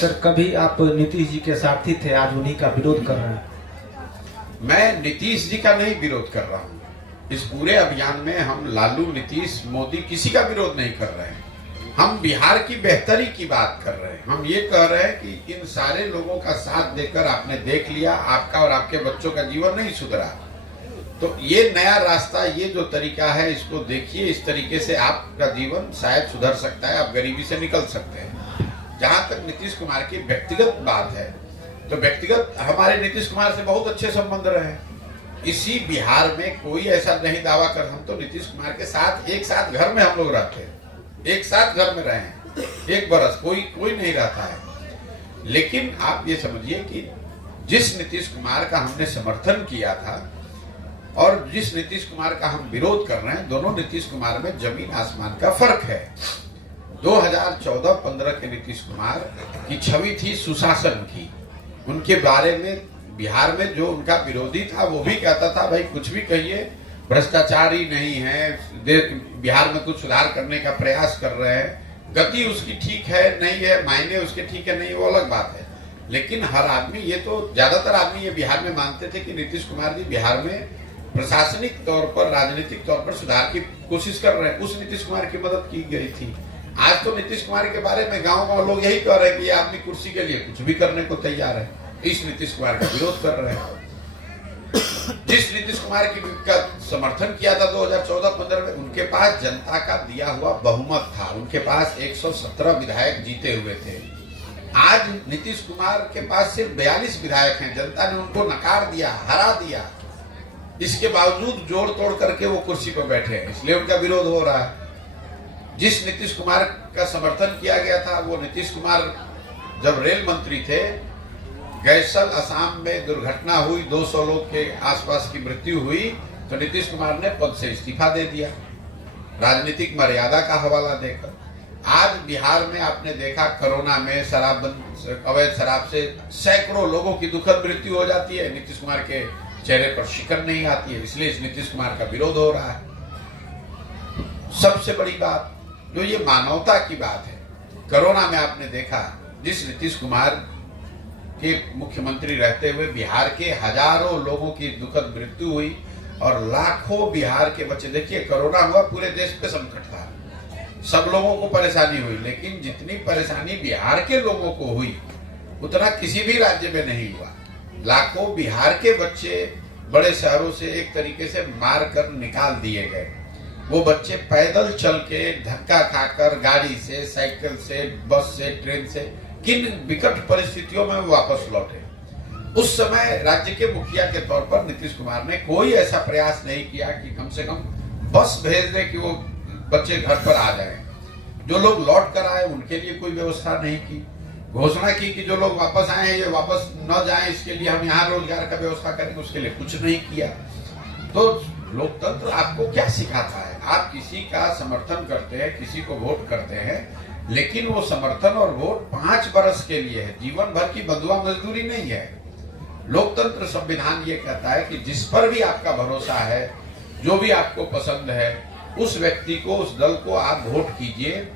Sir कभी आप नीतीश जी के सारथी थे, आज उन्हीं का विरोध कर रहे हैं। मैं नीतीश जी का नहीं विरोध कर रहा हूँ। इस पूरे अभियान में हम लालू, नीतीश, मोदी किसी का विरोध नहीं कर रहे हैं। हम बिहार की बेहतरी की बात कर रहे हैं। हम ये कह रहे हैं कि इन सारे लोगों का साथ देकर आपने देख लिया, आपका और आपके बच्चों का जीवन नहीं सुधरा, तो ये नया रास्ता, ये जो तरीका है, इसको देखिए। इस तरीके से आपका जीवन शायद सुधर सकता है, आप गरीबी से निकल सकते हैं। जहां तक नीतीश कुमार की व्यक्तिगत बात है, तो व्यक्तिगत हमारे नीतीश कुमार से बहुत अच्छे संबंध रहे। इसी बिहार में कोई ऐसा नहीं दावा कर, हम तो नीतीश कुमार के साथ एक साथ घर में हम लोग रहते हैं, एक साथ घर में रहे हैं, 1 बरस कोई नहीं रहता है। लेकिन आप ये समझिए कि जिस नीतीश कुमार का हमने समर्थन किया था और जिस नीतीश कुमार का हम विरोध कर रहे हैं, दोनों नीतीश कुमार में जमीन आसमान का फर्क है। 2014-15 के नीतीश कुमार की छवि थी सुशासन की। उनके बारे में बिहार में जो उनका विरोधी था वो भी कहता था भाई कुछ भी कहिए, भ्रष्टाचार ही नहीं है, बिहार में कुछ सुधार करने का प्रयास कर रहे हैं। गति उसकी ठीक है नहीं है, मायने उसके ठीक है नहीं, वो अलग बात है। लेकिन हर आदमी, ये तो ज्यादातर आदमी ये बिहार में मानते थे कि नीतीश कुमार जी बिहार में प्रशासनिक तौर पर, राजनीतिक तौर पर सुधार की कोशिश कर रहे हैं। उस नीतीश कुमार की मदद की गई थी। आज तो नीतीश कुमार के बारे में गांव लोग यही कह रहे हैं कि ये आदमी कुर्सी के लिए कुछ भी करने को तैयार है। इस नीतीश कुमार का विरोध कर रहे हैं। जिस नीतीश कुमार का समर्थन किया था 2014-15 में, उनके पास जनता का दिया हुआ बहुमत था। उनके पास 117 विधायक जीते हुए थे। आज नीतीश कुमार के पास सिर्फ 42 विधायक हैं। जनता ने उनको नकार दिया, हरा दिया। इसके बावजूद जोड़ तोड़ करके वो कुर्सी पर बैठे हैं, इसलिए उनका विरोध हो रहा है। जिस नीतीश कुमार का समर्थन किया गया था, वो नीतीश कुमार जब रेल मंत्री थे, गैसल असम में दुर्घटना हुई, 200 लोग के आसपास की मृत्यु हुई, तो नीतीश कुमार ने पद से इस्तीफा दे दिया राजनीतिक मर्यादा का हवाला देकर। आज बिहार में आपने देखा, कोरोना में अवैध शराब से सैकड़ों लोगों की दुखद मृत्यु हो जाती है। नीतीश कुमार के चेहरे पर शिकन नहीं आती है, इसलिए इस नीतीश कुमार का विरोध हो रहा है। सबसे बड़ी बात जो ये मानवता की बात है, कोरोना में आपने देखा, जिस नीतीश कुमार के मुख्यमंत्री रहते हुए बिहार के हजारों लोगों की दुखद मृत्यु हुई और लाखों बिहार के बच्चे, देखिए कोरोना हुआ, पूरे देश पे संकट था, सब लोगों को परेशानी हुई, लेकिन जितनी परेशानी बिहार के लोगों को हुई उतना किसी भी राज्य में नहीं हुआ। लाखों बिहार के बच्चे बड़े शहरों से एक तरीके से मार कर निकाल दिए गए। वो बच्चे पैदल चल के, धक्का खाकर, गाड़ी से, साइकिल से, बस से, ट्रेन से, किन विकट परिस्थितियों में वो वापस लौटे। उस समय राज्य के मुखिया के तौर पर नीतीश कुमार ने कोई ऐसा प्रयास नहीं किया कि कम से कम बस भेज दे कि वो बच्चे घर पर आ जाएं। जो लोग लौट कर आए उनके लिए कोई व्यवस्था नहीं की। घोषणा की कि जो लोग वापस आए हैं ये वापस न जाएं, इसके लिए हम यहाँ रोजगार का व्यवस्था करेंगे, उसके लिए कुछ नहीं किया। तो लोकतंत्र आपको क्या सिखाता है? आप किसी का समर्थन करते हैं, किसी को वोट करते हैं, लेकिन वो समर्थन और वोट 5 बरस के लिए है, जीवन भर की बंधुआ मजदूरी नहीं है। लोकतंत्र संविधान ये कहता है कि जिस पर भी आपका भरोसा है, जो भी आपको पसंद है, उस व्यक्ति को, उस दल को आप वोट कीजिए,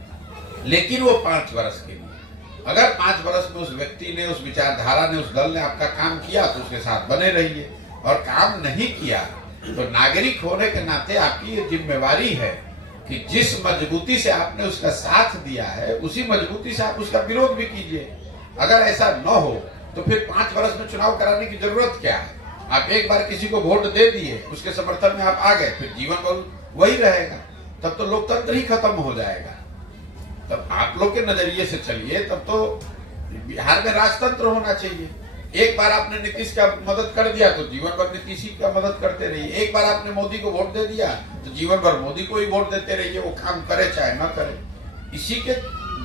लेकिन वो 5 बरस के लिए। अगर 5 बरस में उस व्यक्ति ने, उस विचारधारा ने, उस दल ने आपका काम किया तो उसके साथ बने रहिए, और काम नहीं किया तो नागरिक होने के नाते आपकी ये जिम्मेवारी है कि जिस मजबूती से आपने उसका साथ दिया है, उसी मजबूती से आप उसका विरोध भी कीजिए। अगर ऐसा न हो तो फिर 5 बरस में चुनाव कराने की जरूरत क्या है? आप एक बार किसी को वोट दे दिए, उसके समर्थन में आप आ गए, फिर जीवन भर वही रहेगा, तब तो लोकतंत्र ही खत्म हो जाएगा। तब आप लोग के नजरिए से चलिए, तब तो बिहार में राजतंत्र होना चाहिए। एक बार आपने नीतीश का मदद कर दिया तो जीवन भर नीतीश ही का मदद करते रहिए। एक बार आपने मोदी को वोट दे दिया तो जीवन भर मोदी को ही वोट देते रहिए, वो काम करे चाहे न करे। इसी के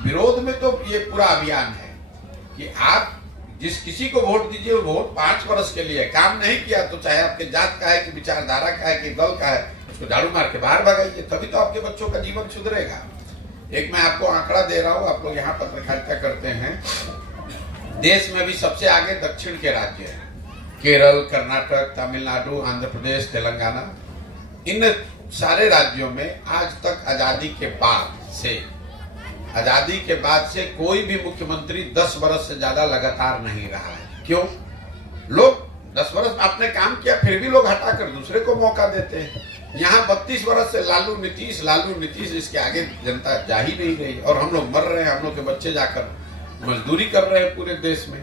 विरोध में तो ये पूरा अभियान है कि आप जिस किसी को वोट दीजिए, वो वोट 5 वर्ष के लिए। काम नहीं किया तो चाहे आपके जात का है कि विचारधारा का है कि दल का है, उसको झाड़ू मार के बाहर भगाइए, तभी तो आपके बच्चों का जीवन सुधरेगा। एक मैं आपको आंकड़ा दे रहा हूँ, आप लोग यहाँ पत्रकारिता करते हैं, देश में भी सबसे आगे दक्षिण के राज्य हैं, केरल, कर्नाटक, तमिलनाडु, आंध्र प्रदेश, तेलंगाना। इन सारे राज्यों में आज तक आजादी के बाद से आजादी के बाद से कोई भी मुख्यमंत्री 10 बरस से ज्यादा लगातार नहीं रहा है। क्यों? लोग 10 बरस में आपने काम किया, फिर भी लोग हटाकर दूसरे को मौका देते हैं। यहाँ 32 बरस से लालू नीतीश, इसके आगे जनता जा ही नहीं रही और हम लोग मर रहे हैं। हम लोग के बच्चे जाकर मजदूरी कर रहे हैं पूरे देश में।